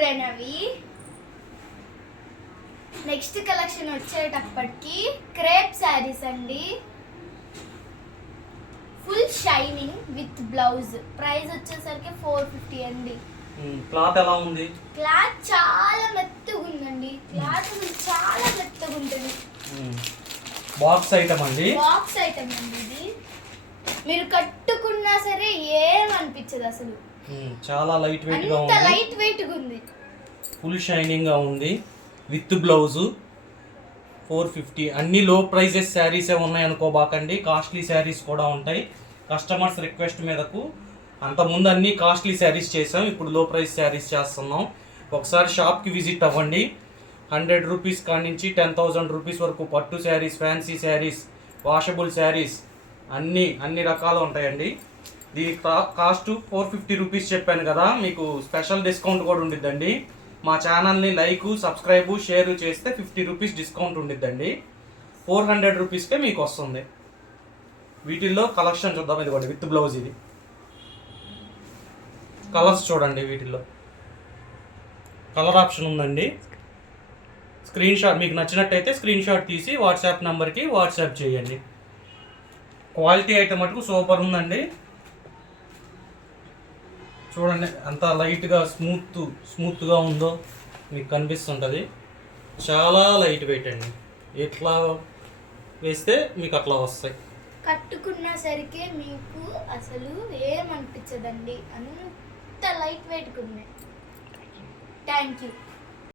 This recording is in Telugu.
ప్రణవి. నెక్స్ట్ కలెక్షన్ వచ్చేటప్పటికి క్రేప్ శారీస్ అండి. Full shining with blouse. Price వచ్చేసరికి 450 అండి. క్లాత్ ఎలా ఉంది? క్లాత్ చాలా మెత్తగా ఉందండి. క్లాత్ చాలా మెత్తగా ఉంటుంది. బాక్స్ ఐటమ్ అండి. బాక్స్ ఐటమ్ అండి ఇది. మీరు కట్టుకున్నా సరే ఏమనిపించదు అసలు. చాలా లైట్ వెయిట్ గా ఉంది. లైట్ వెయిట్ గా ఉంది. ఫుల్ షైనింగ్ గా ఉంది విత్ బ్లౌజ్. 450. అన్ని లో ప్రైజెస్ శారీసే ఉన్నాయి అనుకోబాకండి, కాస్ట్లీ శారీస్ కూడా ఉంటాయి. కస్టమర్స్ రిక్వెస్ట్ మీదకు అంతకుముందు అన్ని కాస్ట్లీ శారీస్ చేసాం, ఇప్పుడు లో ప్రైస్ శారీస్ చేస్తున్నాం. ఒకసారి షాప్కి విజిట్ అవ్వండి. 100 రూపీస్ కాడి నుంచి 10,000 రూపీస్ వరకు పట్టు శారీస్, ఫ్యాన్సీ శారీస్, వాషబుల్ శారీస్ అన్ని రకాలు ఉంటాయండి. దీని కాస్ట్ 450 రూపీస్ చెప్పాను కదా, మీకు స్పెషల్ డిస్కౌంట్ కూడా ఉండిద్దండి. మా ఛానల్ని లైక్, సబ్స్క్రైబ్, షేర్ చేస్తే 50 రూపీస్ డిస్కౌంట్ ఉండిద్దండి. 400 రూపీస్కే మీకు వస్తుంది. వీటిల్లో కలెక్షన్ చూద్దాం. ఇది కూడా విత్ బ్లౌజ్. ఇది కలర్స్ చూడండి. వీటిల్లో కలర్ ఆప్షన్ ఉందండి. స్క్రీన్ షాట్ మీకు నచ్చినట్టయితే స్క్రీన్ షాట్ తీసి వాట్సాప్ నెంబర్కి వాట్సాప్ చేయండి. క్వాలిటీ అయితే మటుకు సూపర్ ఉందండి. చూడండి అంత లైట్గా స్మూత్గా ఉందో మీకు కనిపిస్తుంటుంది. చాలా లైట్ వెయిట్ అండి. ఎట్లా వేస్తే మీకు అట్లా వస్తాయి. కట్టుకున్న సరికే మీకు అసలు ఏమనిపించదండి. అంత లైట్ వెయిట్గా ఉన్నాయి. Thank you.